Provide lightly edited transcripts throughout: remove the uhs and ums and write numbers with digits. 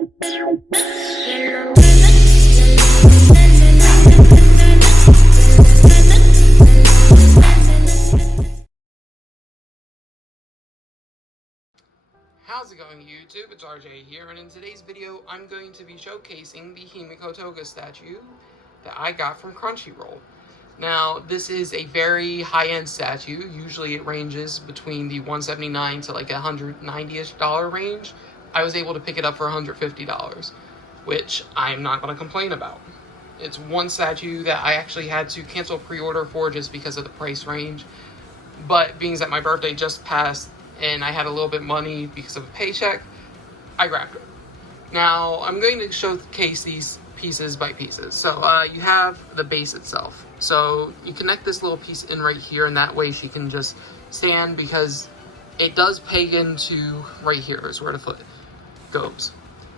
How's it going, YouTube? It's RJ here, and in today's video, I'm going to be showcasing the Himiko Toga statue that I got from Crunchyroll. Now, this is a very high-end statue. Usually it ranges between the $179 to like $190-ish range. I was able to pick it up for $150, which I'm not going to complain about. It's one statue that I actually had to cancel pre-order for just because of the price range. But being that my birthday just passed, and I had a little bit of money because of a paycheck, I grabbed it. Now, I'm going to showcase these pieces by pieces. So, you have the base itself. So, you connect this little piece in right here, and that way she can just stand, because it does peg into right here is where the foot goes.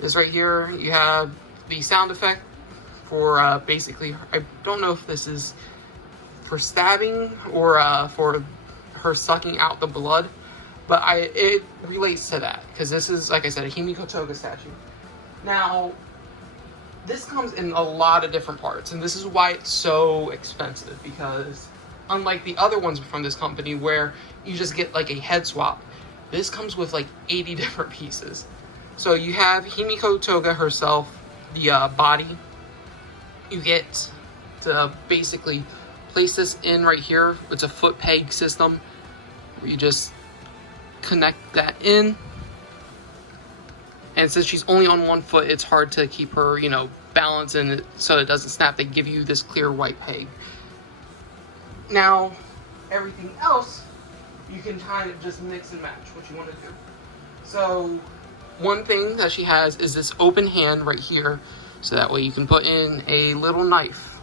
This right here, you have the sound effect for, basically, I don't know if this is for stabbing or for her sucking out the blood. But it relates to that, because this is, like I said, a Himiko Toga statue. Now, this comes in a lot of different parts, and this is why it's so expensive, because unlike the other ones from this company where you just get like a head swap, this comes with like 80 different pieces. So you have Himiko Toga herself, the body. You get to basically place this in right here. It's a foot peg system where you just connect that in, and since she's only on one foot, it's hard to keep her, balanced and so it doesn't snap. They give you this clear white peg. Now, everything else you can kind of just mix and match what you want to do. So, one thing that she has is this open hand right here, so that way you can put in a little knife,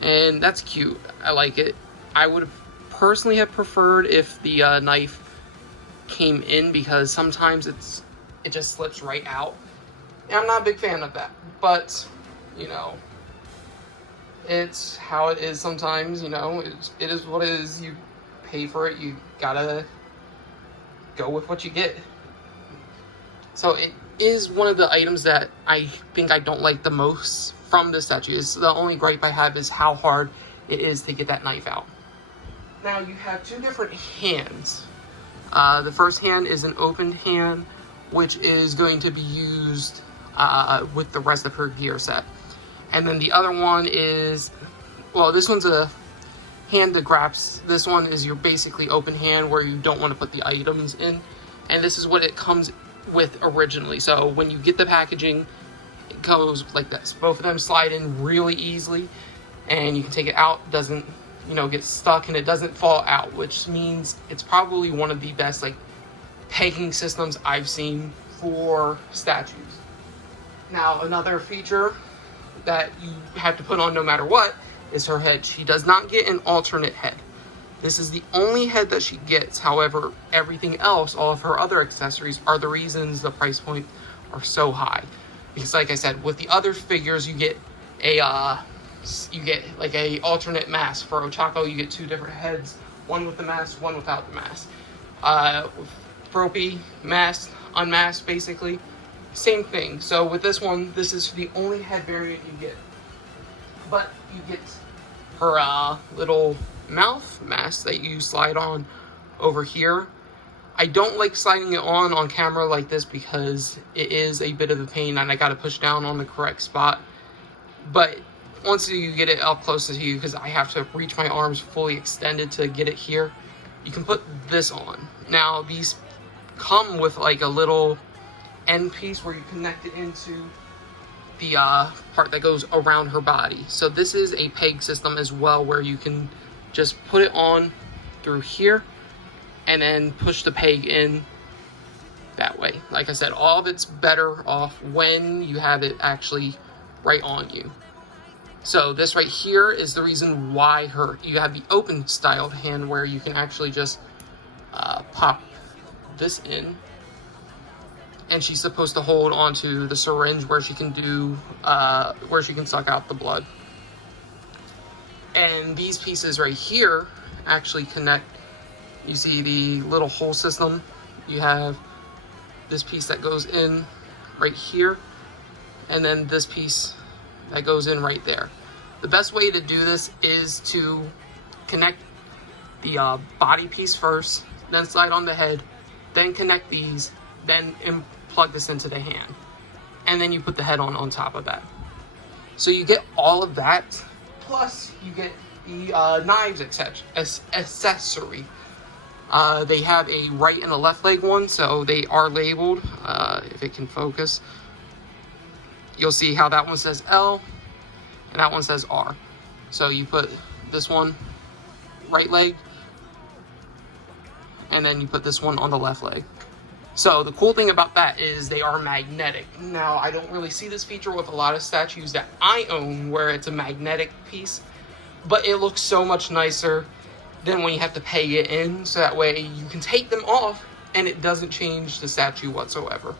and that's cute. I like it. I would personally have preferred if the knife came in, because sometimes it just slips right out, and I'm not a big fan of that, but it's how it is sometimes. It is what it is. You pay for it, you gotta go with what you get. So it is one of the items that I think I don't like the most from this statue. It's the only gripe I have is how hard it is to get that knife out. Now you have two different hands. The first hand is an open hand, which is going to be used with the rest of her gear set. And then the other one is, well, this one's a hand that grabs. This one is your basically open hand where you don't want to put the items in. And this is what it comes with originally. So when you get the packaging, it goes like this. Both of them slide in really easily, and you can take it out. Doesn't get stuck, and it doesn't fall out, which means it's probably one of the best pegging systems I've seen for statues. Now, another feature that you have to put on no matter what is her head. She does not get an alternate head. This is the only head that she gets. However, everything else, all of her other accessories, are the reasons the price point are so high. Because like I said, with the other figures, you get like a alternate mask. For Ochako, you get two different heads, one with the mask, one without the mask. Froppy, masked, unmasked, basically, same thing. So with this one, this is the only head variant you get, but you get her little mouth mask that you slide on over here. I don't like sliding it on camera like this, because it is a bit of a pain, and I gotta push down on the correct spot. But once you get it up close to you, because I have to reach my arms fully extended to get it here, you can put this on. Now, these come with like a little end piece where you connect it into the part that goes around her body. So this is a peg system as well, where you can just put it on through here and then push the peg in that way. Like I said, all of it's better off when you have it actually right on you. So this right here is the reason why you have the open styled hand, where you can actually just pop this in, and she's supposed to hold onto the syringe where she can suck out the blood. And these pieces right here actually connect. You see the little hole system. You have this piece that goes in right here, and then this piece that goes in right there. The best way to do this is to connect the body piece first, then slide on the head, then connect these, then plug this into the hand, and then you put the head on top of that. So you get all of that, plus you get the knives accessory. They have a right and a left leg one, so they are labeled. If it can focus, you'll see how that one says L and that one says R. So you put this one right leg, and then you put this one on the left leg. So the cool thing about that is they are magnetic. Now, I don't really see this feature with a lot of statues that I own where it's a magnetic piece, but it looks so much nicer than when you have to pay it in, so that way you can take them off and it doesn't change the statue whatsoever.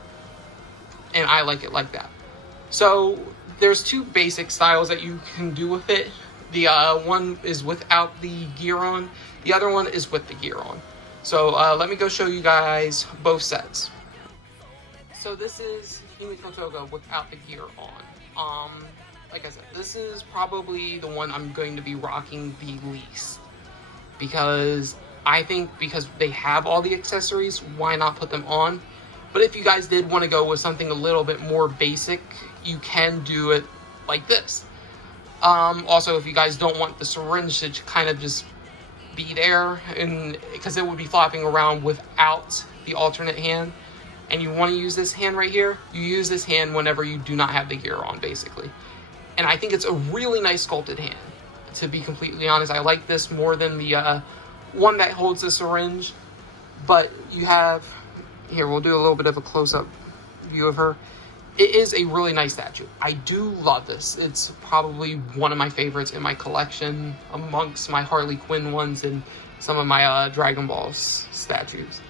And I like it like that. So there's two basic styles that you can do with it. The one is without the gear on, the other one is with the gear on. So let me go show you guys both sets. So this is Himiko Toga without the gear on. Like I said, this is probably the one I'm going to be rocking the least, because I think because they have all the accessories, why not put them on? But if you guys did want to go with something a little bit more basic, you can do it like this. Also, if you guys don't want the syringe to kind of just be there, and because it would be flopping around without the alternate hand, and you want to use this hand right here, you use this hand whenever you do not have the gear on, basically. And I think it's a really nice sculpted hand, to be completely honest. I like this more than the one that holds the syringe. But you have, here, we'll do a little bit of a close-up view of her. It is a really nice statue. I do love this. It's probably one of my favorites in my collection, amongst my Harley Quinn ones and some of my Dragon Ball statues.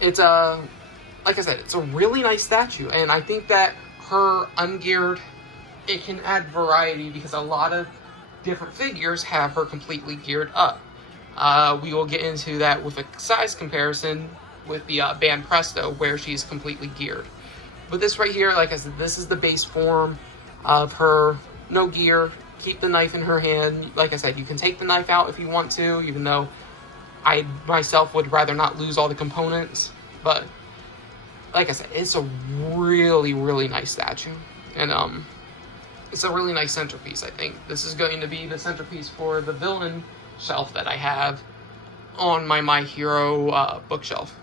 It's like I said, it's a really nice statue, and I think that her ungeared, it can add variety, because a lot of different figures have her completely geared up. We will get into that with a size comparison with the Band Presto, where she's completely geared. But this right here, like I said, this is the base form of her, no gear, keep the knife in her hand. Like I said, you can take the knife out if you want to, even though I myself would rather not lose all the components. But like I said, it's a really, really nice statue. And it's a really nice centerpiece, I think. This is going to be the centerpiece for the villain shelf that I have on my Hero bookshelf.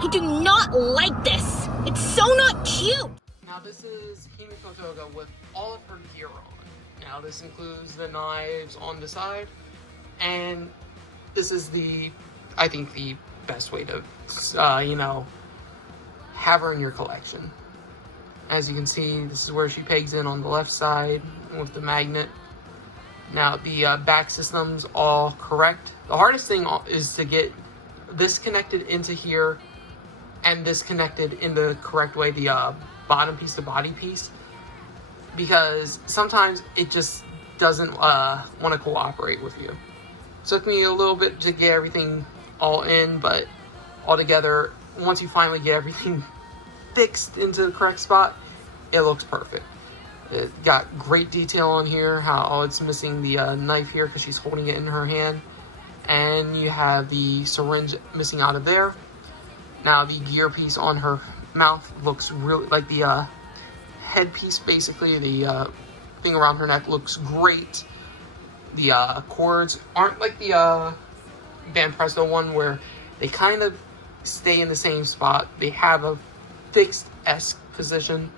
I do not like this. It's so not cute. Now this is Himiko Toga with all of her gear on. Now this includes the knives on the side, and this is I think the best way to, have her in your collection. As you can see, this is where she pegs in on the left side with the magnet. Now the back system's all correct. The hardest thing is to get this connected into here and this connected in the correct way, the bottom piece to body piece, because sometimes it just doesn't want to cooperate with you. So it took me a little bit to get everything all in, but altogether, once you finally get everything fixed into the correct spot, it looks perfect. It got great detail on here, how it's missing the knife here because she's holding it in her hand, and you have the syringe missing out of there. Now the gear piece on her mouth looks really like the headpiece, basically the thing around her neck looks great. The cords aren't like the Band Presto one where they kind of stay in the same spot. They have a fixed S position,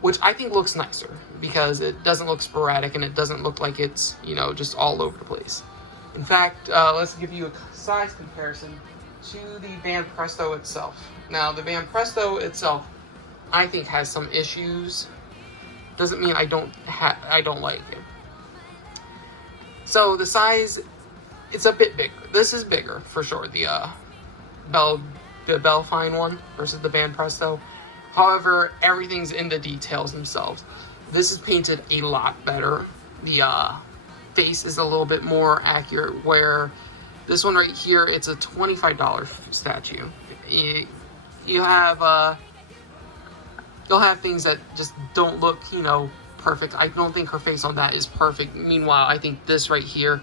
which I think looks nicer because it doesn't look sporadic and it doesn't look like it's, just all over the place. In fact, let's give you a size comparison to the Band Presto itself. Now, the Band Presto itself, I think, has some issues. Doesn't mean I don't like it. So the size, it's a bit bigger. This is bigger for sure. The Belfine one versus the Band Presto. However, everything's in the details themselves. This is painted a lot better. The face is a little bit more accurate, where this one right here, it's a $25 statue. you have you'll have things that just don't look, you know, perfect. I don't think her face on that is perfect. Meanwhile, I think this right here,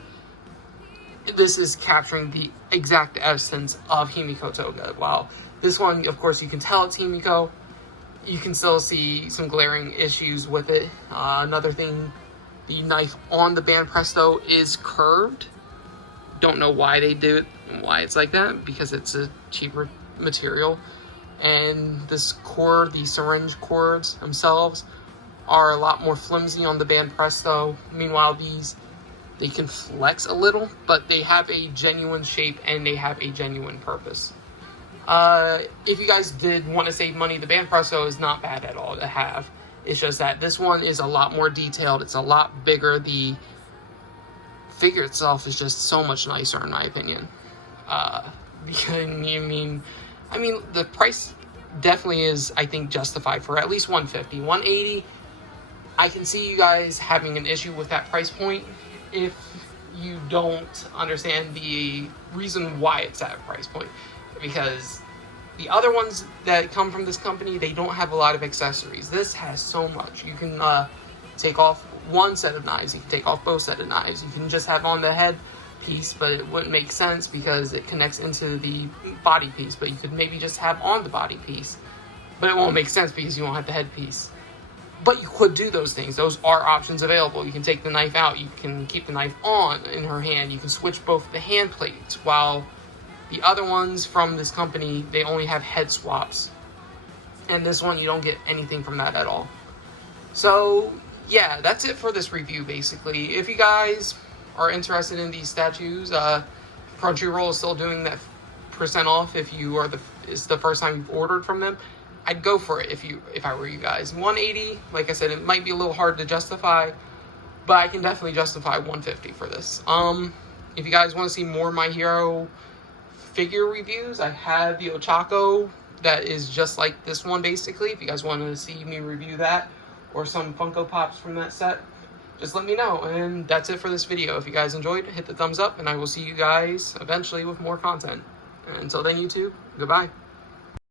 this is capturing the exact essence of Himiko Toga. While this one, of course, you can tell it's Himiko, you can still see some glaring issues with it. Another thing, the knife on the band presto is curved. Don't know why they do it and why it's like that, because it's a cheaper material. And this cord, the syringe cords themselves, are a lot more flimsy on the band presto. Meanwhile, these, they can flex a little, but they have a genuine shape and they have a genuine purpose. If you guys did want to save money, the band presto is not bad at all to have. It's just that this one is a lot more detailed. It's a lot bigger. The figure itself is just so much nicer, in my opinion. I mean, the price definitely is, I think, justified for at least $150. $180, I can see you guys having an issue with that price point if you don't understand the reason why it's at a price point. Because the other ones that come from this company, they don't have a lot of accessories. This has so much. You can take off one set of knives. You can take off both set of knives. You can just have on the head piece, but it wouldn't make sense because it connects into the body piece. But you could maybe just have on the body piece, but it won't make sense because you won't have the head piece. But you could do those things. Those are options available. You can take the knife out. You can keep the knife on in her hand. You can switch both the hand plates. While the other ones from this company, they only have head swaps. And this one, you don't get anything from that at all. So, yeah, that's it for this review, basically. If you guys are interested in these statues, Crunchyroll is still doing that % off if you are it's the first time you've ordered from them. I'd go for it if I were you guys. $180, like I said, it might be a little hard to justify, but I can definitely justify $150 for this. If you guys want to see more My Hero figure reviews, I have the Ochako that is just like this one, basically. If you guys want to see me review that, or some Funko Pops from that set, just let me know. And that's it for this video. If you guys enjoyed, hit the thumbs up, and I will see you guys eventually with more content. And until then, YouTube, goodbye.